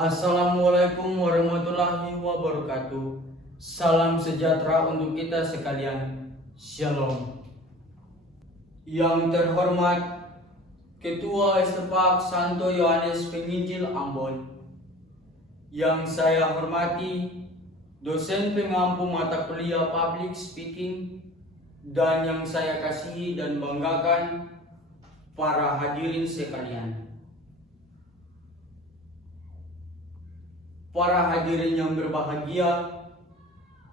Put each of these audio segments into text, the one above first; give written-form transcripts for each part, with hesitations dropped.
Assalamualaikum warahmatullahi wabarakatuh. Salam sejahtera untuk kita sekalian. Shalom. Yang terhormat Ketua Estepak Santo Yohanes Penginjil Ambon, yang saya hormati dosen pengampu mata kuliah Public Speaking, dan yang saya kasihi dan banggakan para hadirin sekalian. Para hadirin yang berbahagia,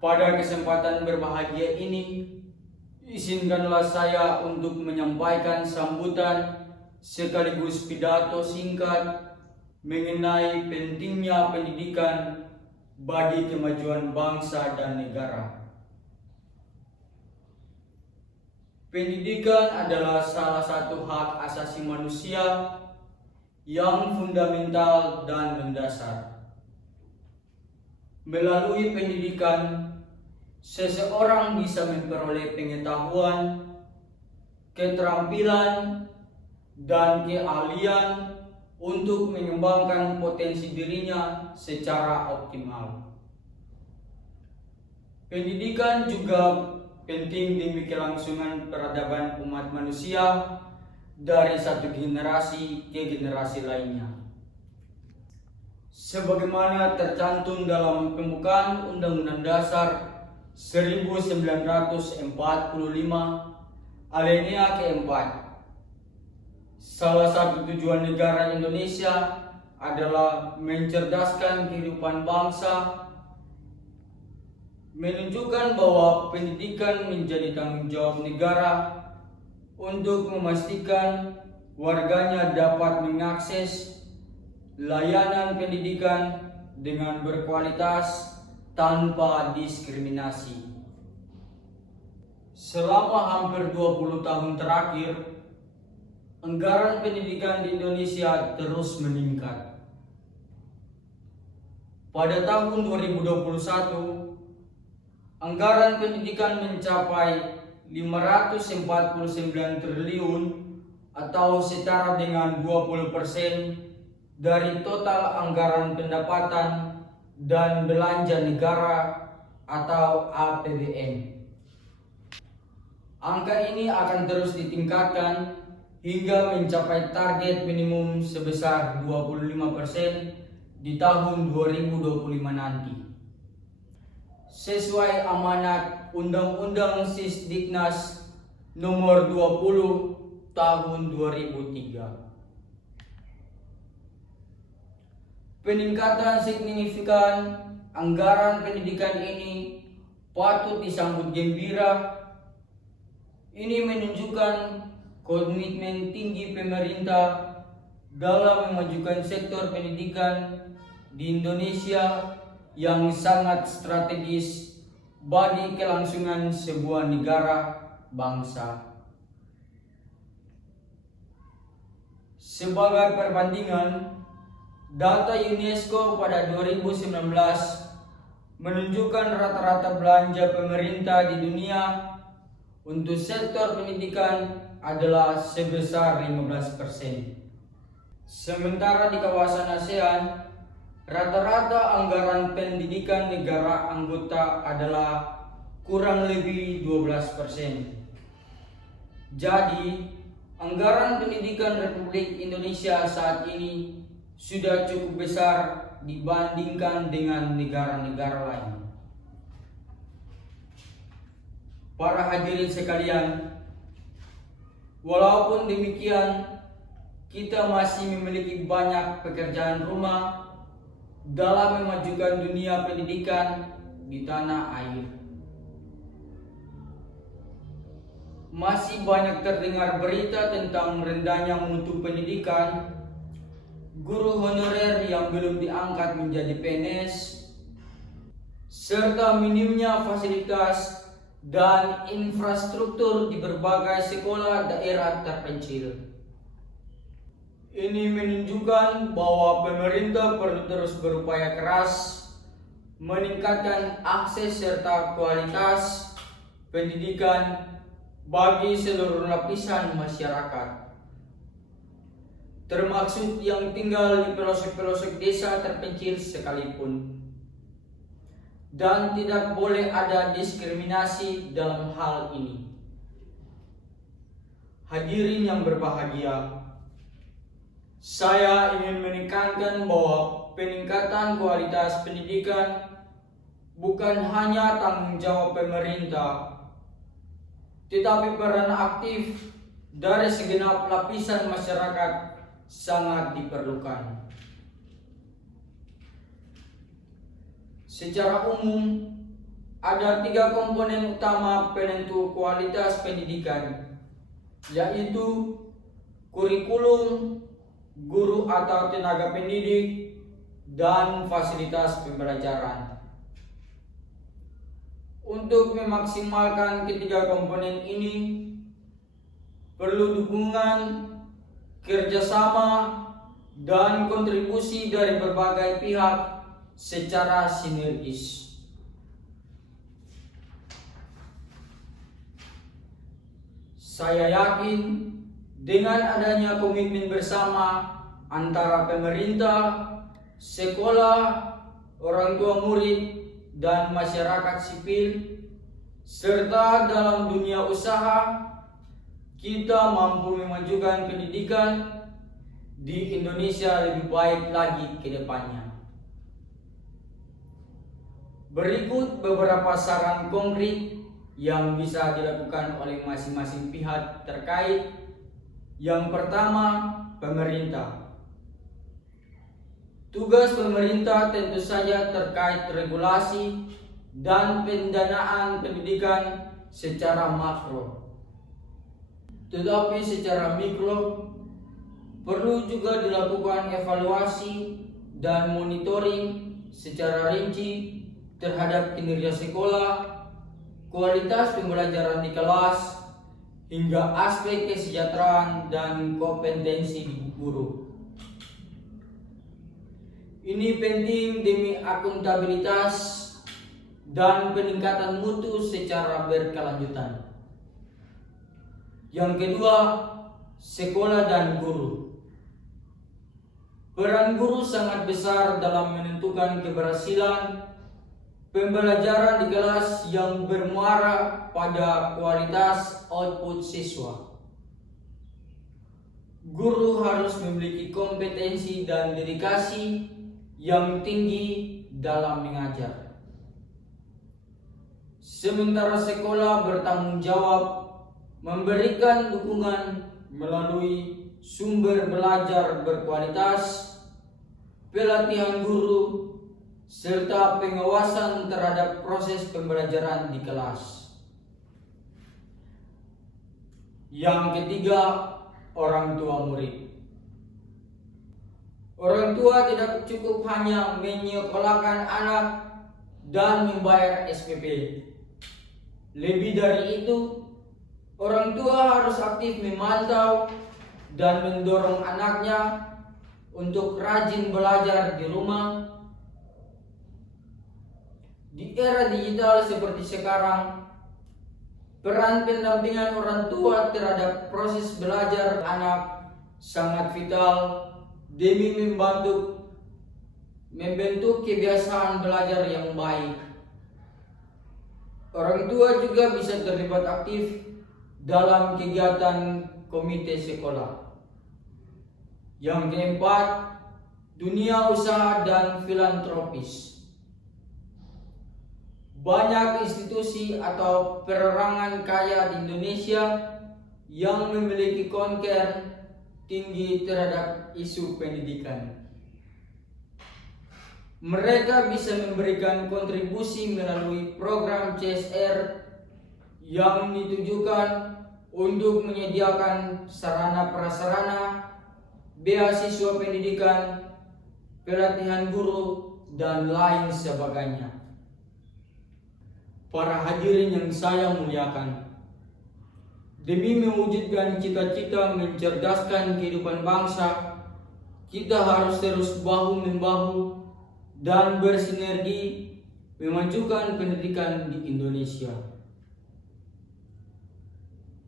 pada kesempatan berbahagia ini, izinkanlah saya untuk menyampaikan sambutan sekaligus pidato singkat mengenai pentingnya pendidikan bagi kemajuan bangsa dan negara. Pendidikan adalah salah satu hak asasi manusia yang fundamental dan mendasar. Melalui pendidikan, seseorang bisa memperoleh pengetahuan, keterampilan, dan keahlian untuk mengembangkan potensi dirinya secara optimal. Pendidikan juga penting demi kelangsungan peradaban umat manusia dari satu generasi ke generasi lainnya. Sebagaimana tercantum dalam pembukaan Undang-Undang Dasar 1945 alinea keempat, salah satu tujuan negara Indonesia adalah mencerdaskan kehidupan bangsa, menunjukkan bahwa pendidikan menjadi tanggung jawab negara untuk memastikan warganya dapat mengakses layanan pendidikan dengan berkualitas tanpa diskriminasi. Selama hampir 20 tahun terakhir, anggaran pendidikan di Indonesia terus meningkat. Pada tahun 2021, anggaran pendidikan mencapai 549 triliun atau setara dengan 20% dari total anggaran pendapatan dan belanja negara atau APBN. Angka ini akan terus ditingkatkan hingga mencapai target minimum sebesar 25% di tahun 2025 nanti. Sesuai amanat Undang-Undang Sisdiknas nomor 20 tahun 2003. Peningkatan signifikan anggaran pendidikan ini patut disambut gembira. Ini menunjukkan komitmen tinggi pemerintah dalam memajukan sektor pendidikan di Indonesia yang sangat strategis bagi kelangsungan sebuah negara bangsa. Sebagai perbandingan, data UNESCO pada 2019 menunjukkan rata-rata belanja pemerintah di dunia untuk sektor pendidikan adalah sebesar 15%. Sementara di kawasan ASEAN, rata-rata anggaran pendidikan negara anggota adalah kurang lebih 12%. Jadi, anggaran pendidikan Republik Indonesia saat ini sudah cukup besar dibandingkan dengan negara-negara lain. Para hadirin sekalian, walaupun demikian, kita masih memiliki banyak pekerjaan rumah dalam memajukan dunia pendidikan di tanah air. Masih banyak terdengar berita tentang rendahnya mutu pendidikan, guru honorer yang belum diangkat menjadi PNS, serta minimnya fasilitas dan infrastruktur di berbagai sekolah daerah terpencil. Ini menunjukkan bahwa pemerintah perlu terus berupaya keras meningkatkan akses serta kualitas pendidikan bagi seluruh lapisan masyarakat. termaksud yang tinggal di pelosok-pelosok desa terpencil sekalipun. Dan tidak boleh ada diskriminasi dalam hal ini. Hadirin yang berbahagia, saya ingin menekankan bahwa peningkatan kualitas pendidikan bukan hanya tanggung jawab pemerintah, tetapi peran aktif dari segenap lapisan masyarakat sangat diperlukan. Secara umum, ada 3 komponen utama penentu kualitas pendidikan, yaitu kurikulum, guru atau tenaga pendidik, dan fasilitas pembelajaran. Untuk memaksimalkan ketiga komponen ini, perlu dukungan, kerjasama, dan kontribusi dari berbagai pihak secara sinergis. Saya yakin dengan adanya komitmen bersama antara pemerintah, sekolah, orang tua murid, dan masyarakat sipil, serta dalam dunia usaha, kita mampu memajukan pendidikan di Indonesia lebih baik lagi ke depannya. Berikut beberapa saran konkret yang bisa dilakukan oleh masing-masing pihak terkait. Yang pertama, pemerintah. Tugas pemerintah tentu saja terkait regulasi dan pendanaan pendidikan secara makro. Tetapi secara mikro, perlu juga dilakukan evaluasi dan monitoring secara rinci terhadap kinerja sekolah, kualitas pembelajaran di kelas, hingga aspek kesejahteraan dan kompetensi guru. Ini penting demi akuntabilitas dan peningkatan mutu secara berkelanjutan. Yang kedua, sekolah dan guru. Peran guru sangat besar dalam menentukan keberhasilan pembelajaran di kelas yang bermuara pada kualitas output siswa. Guru harus memiliki kompetensi dan dedikasi yang tinggi dalam mengajar. Sementara sekolah bertanggung jawab memberikan dukungan melalui sumber belajar berkualitas, pelatihan guru, serta pengawasan terhadap proses pembelajaran di kelas. Yang ketiga, orang tua murid. Orang tua tidak cukup hanya menyekolahkan anak dan membayar SPP. Lebih dari itu, orang tua harus aktif memantau dan mendorong anaknya untuk rajin belajar di rumah. Di era digital seperti sekarang, peran pendampingan orang tua terhadap proses belajar anak sangat vital demi membentuk kebiasaan belajar yang baik. Orang tua juga bisa terlibat aktif dalam kegiatan komite sekolah. Yang keempat, dunia usaha dan filantropis. Banyak institusi atau perorangan kaya di Indonesia yang memiliki concern tinggi terhadap isu pendidikan. Mereka bisa memberikan kontribusi melalui program CSR yang ditujukan untuk menyediakan sarana prasarana, beasiswa pendidikan, pelatihan guru, dan lain sebagainya. Para hadirin yang saya muliakan, demi mewujudkan cita-cita mencerdaskan kehidupan bangsa, kita harus terus bahu-membahu dan bersinergi memajukan pendidikan di Indonesia.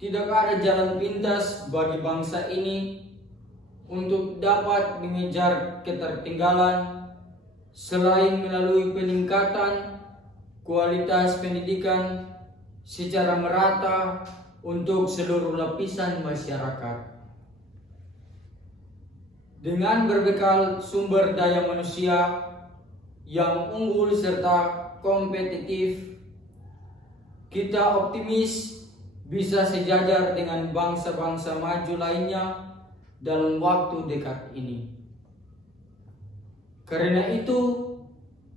Tidak ada jalan pintas bagi bangsa ini untuk dapat mengejar ketertinggalan selain melalui peningkatan kualitas pendidikan secara merata untuk seluruh lapisan masyarakat. Dengan berbekal sumber daya manusia yang unggul serta kompetitif, kita optimis bisa sejajar dengan bangsa-bangsa maju lainnya dalam waktu dekat ini. Karena itu,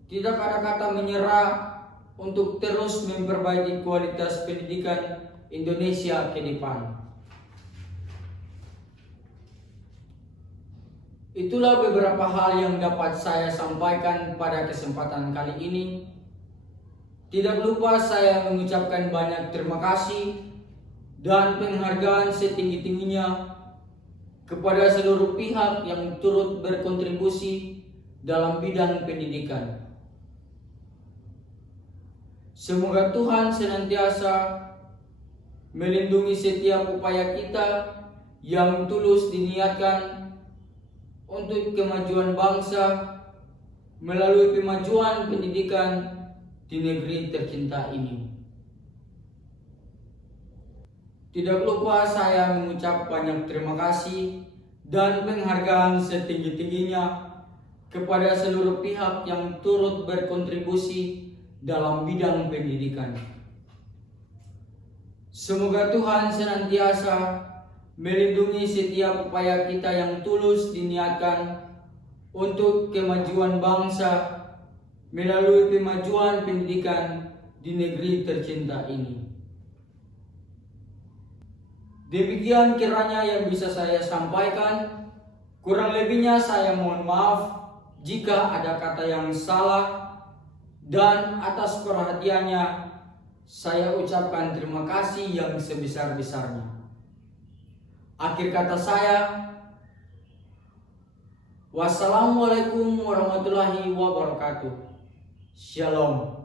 tidak ada kata menyerah untuk terus memperbaiki kualitas pendidikan Indonesia ke depan. Itulah beberapa hal yang dapat saya sampaikan pada kesempatan kali ini. Tidak lupa saya mengucapkan banyak terima kasih dan penghargaan setinggi-tingginya kepada seluruh pihak yang turut berkontribusi dalam bidang pendidikan. Semoga Tuhan senantiasa melindungi setiap upaya kita yang tulus diniatkan untuk kemajuan bangsa melalui pemajuan pendidikan di negeri tercinta ini. Tidak lupa saya mengucap banyak terima kasih dan penghargaan setinggi-tingginya kepada seluruh pihak yang turut berkontribusi dalam bidang pendidikan. Semoga Tuhan senantiasa melindungi setiap upaya kita yang tulus diniatkan untuk kemajuan bangsa melalui pemajuan pendidikan di negeri tercinta ini. Demikian kiranya yang bisa saya sampaikan. Kurang lebihnya saya mohon maaf jika ada kata yang salah, dan atas perhatiannya saya ucapkan terima kasih yang sebesar-besarnya. Akhir kata saya, wassalamualaikum warahmatullahi wabarakatuh. Shalom.